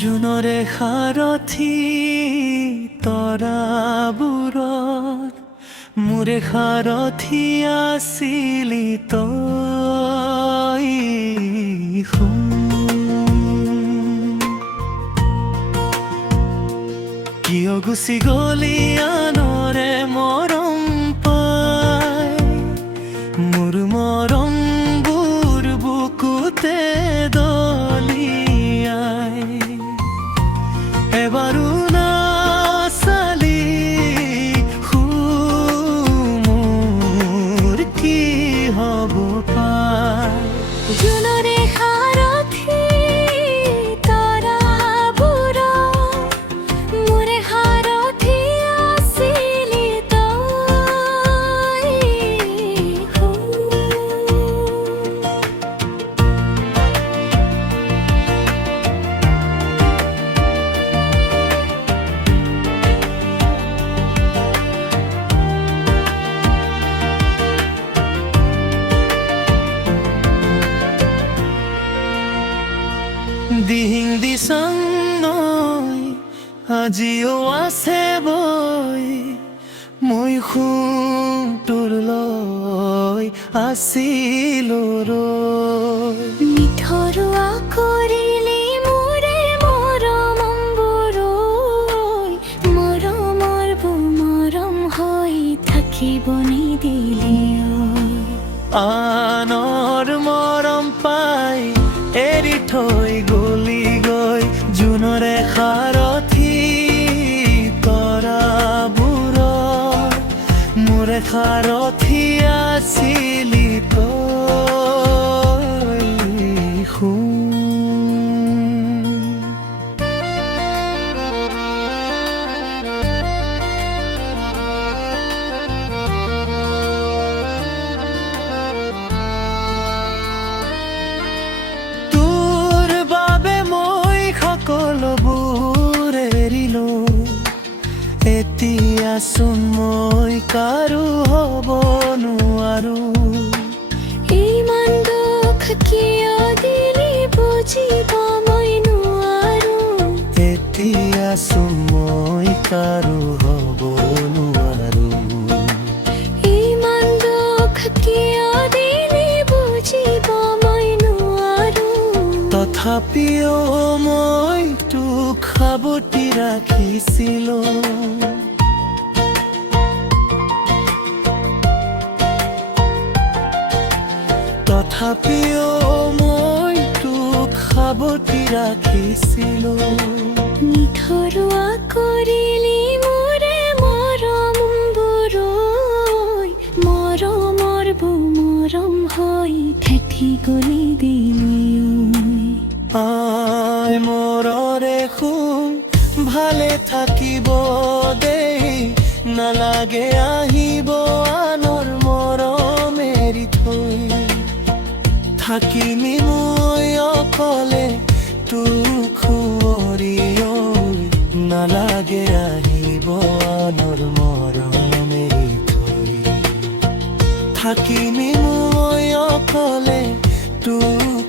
জোনৰে সাৰথি তৰাবোৰত মোৰে সাৰথি আছিলি তই। কিয় গুচি গলি আনৰে মৰম পাই, মোৰ মৰমবোৰ বুকুতে দলিয়াই। এবাৰো নাচালি মোৰ কি হ'ব পাই। জোনৰে সাৰথি তৰাবোৰত মোৰে সাৰথি আছিলি তই। দিহিং দিচাং নৈ আজিও আছে বৈ, মই সোঁতোৰ লৈ আছিলো ৰৈ। মিঠৰুৱা কৰিলি মোৰে মৰমবোৰ, মৰমৰ মৰম হৈ থাকিব নিদিলি। আনৰ মৰম পাই এৰি থৈ গলি গৈ, জোনৰে সাৰথি তৰাবোৰত মোৰে সাৰথি আছিলি তই। সকলোবোৰ এৰিলো, এতিয়াচোন মই কাৰো হ'ব নোৱাৰো। ইমান দুখ কিয় দিলি বুজিব মই নোৱাৰো। এতিয়াচোন মই কাৰো হ'ব নোৱাৰো। ইমান দুখ কিয় দিলি বুজিব মই নোৱাৰো। তথাপিও মই তোক সাৱটি ৰাখিছিলো, তথাপিও মই তোক সাৱটি ৰাখিছিলো। মিঠৰুৱা কৰিলি মোৰে মৰমবোৰ, মৰমৰ মৰম হৈ ঠেঠি গলি দিলি। আই মৰৰে শুন ভালে থাকিব দেই, নালাগে আহিব আনৰ মৰম এৰি থৈ। থাকিমি মই অকলে তোক সুঁৱৰি, নালাগে আহিব আনৰ মৰম এৰি থৈ। থাকিমি মই অকলে তোক